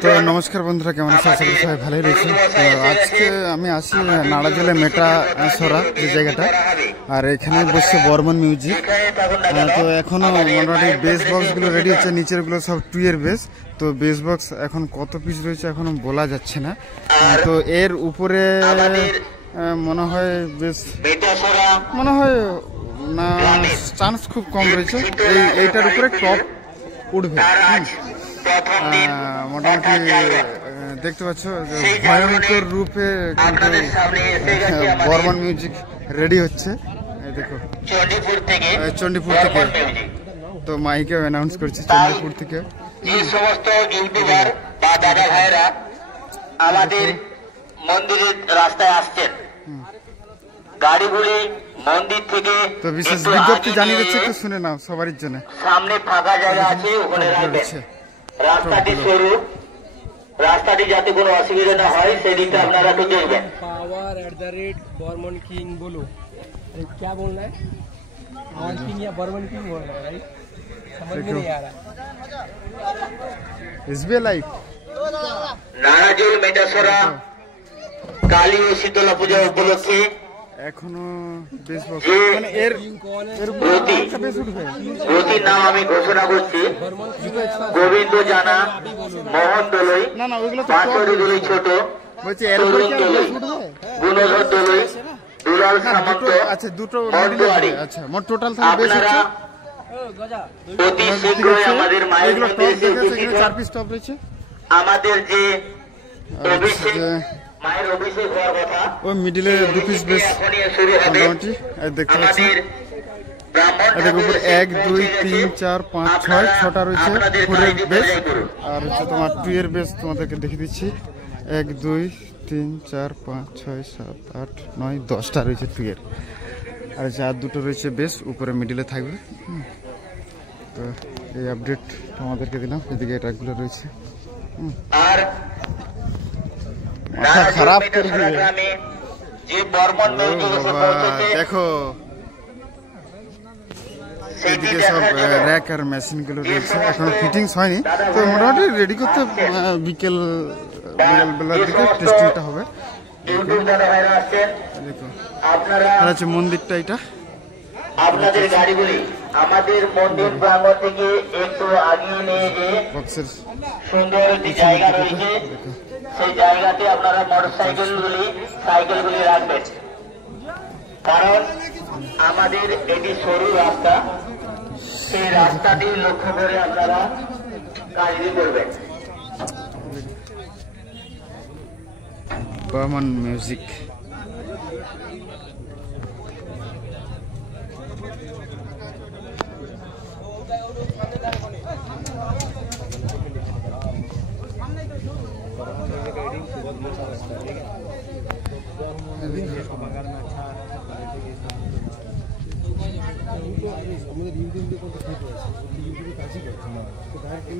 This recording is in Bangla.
তো নমস্কার বন্ধুরা, কেমন আছেন? সবাই ভালোই রয়েছে। তো আজকে আমি আসি নাড়াজলে মেটা সরা যে জায়গাটা, আর এখানে বসছে বর্মন মিউজিক। তো এখনো মোটামুটি বেস বক্সগুলো রেডি হচ্ছে, নিচেরগুলো সব টুয়ের বেস। তো বেস বক্স এখন কত পিস রয়েছে এখনো বলা যাচ্ছে না। তো এর উপরে মনে হয় বেশ না, চান্স খুব কম রয়েছে। এইটার উপরে টপ উঠবে। মোটামুটি দেখতে পাচ্ছ ভয়ঙ্কর রূপে বর্মন মিউজিক রেডি হচ্ছে। দেখো চণ্ডীপুর থেকে, তো মাইকে অ্যানাউন্স করছে চণ্ডীপুর থেকে। যে সমস্ত ইউটিউবার বা দাদা ভাইরা আমাদের মন্দিরের রাস্তায় আসছেন, গাড়িগুলি মন্দির থেকে তো বিশেষ বিজ্ঞপ্তি জানিয়ে দিচ্ছে, একটু শুনে নাও সবারই জন্য। সামনে ফাঁকা জায়গা আছে, ওখানে রাখবেন। রাস্তাটি সরু, রাস্তাটি যাতে কোনো অসুবিধা না হয় সেদিকটা আপনারা একটু দেখবেন। बर्मन किंग बोलो, क्या बोलना है? बर्मन किंग या बर्मन किंग बोल रहा है, राइट? समझ में नहीं आ रहा। एसबीआई लाइव নারাজল মেটাসরা কালী ও শীতলা পূজা উপলক্ষে এখনো বেশ মানে এর প্রতির নাম আমি ঘোষণা করছি। গোবিন্দ জানা, মোহন দলই, পাঁচরি দলই ছোট, তরুণ দলই, গুণধর দলই, দুলাল সামন্ত, আচ্ছা দুটো মন্টুয়ারি। আচ্ছা মোট টোটাল থাকে বেশ আপনারা অতি শীঘ্রই আমাদের মায়ের মধ্যে এসে উপস্থিত হন। 4 পিস টপ রয়েছে। আমাদের যে অভিষেক, মায়ের অভিষেক হওয়ার কথা, ও মিডলে 2 পিস বেশ শুরু হবে। মোটামুটি দেখতে পাচ্ছি। আমাদের ব্রাহ্মণ দেখো উপর 1 2 3 4 5 6 6টা রয়েছে ফুলের বেস, আর হচ্ছে তোমার 2 এর বেস তোমাদেরকে দেখিয়ে দিচ্ছি। 1 2 3 4 5 6 7 8 9 10টা রয়েছে 2 এর, আর আর দুটো রয়েছে বেস উপরে মিডলে থাকবে। তো এই আপডেট তোমাদেরকে দিলাম। এদিকে ট্রাকগুলো রয়েছে। আর মাথা খারাপ করে দিবে। গ্রামে যে বর্মন মিউজিক এসে পৌঁছেছে, দেখো এদিকে সব র্যাক আর মেশিন গুলো রয়েছে, এখনো ফিটিংস হয়নি। তো মোটামুটি রেডি করতে বিকেল বেলার দিকে টেস্টিংটা হবে। ইউটিউব দাদা ভাইরা আসছেন, দেখো আপনারা আর হচ্ছে মন্দিরটা, এটা আপনাদের গাড়িগুলি আমাদের মন্দির প্রাঙ্গণ থেকে একটু আগিয়ে নিয়ে গিয়ে বক্সের সুন্দর একটি জায়গা রয়েছে, সেই জায়গাতে আপনারা সাইকেলগুলি রাখবেন। কারণ আমাদের এটি সরু রাস্তা, সেই রাস্তাটি লক্ষ্য করে আপনারা কাজটি করবেন। বর্মন মিউজিক। আমাদের ইউটিউবে কত ফটো আছে, ইউটিউবে কাজই করছে না, তো ডাইরেক্ট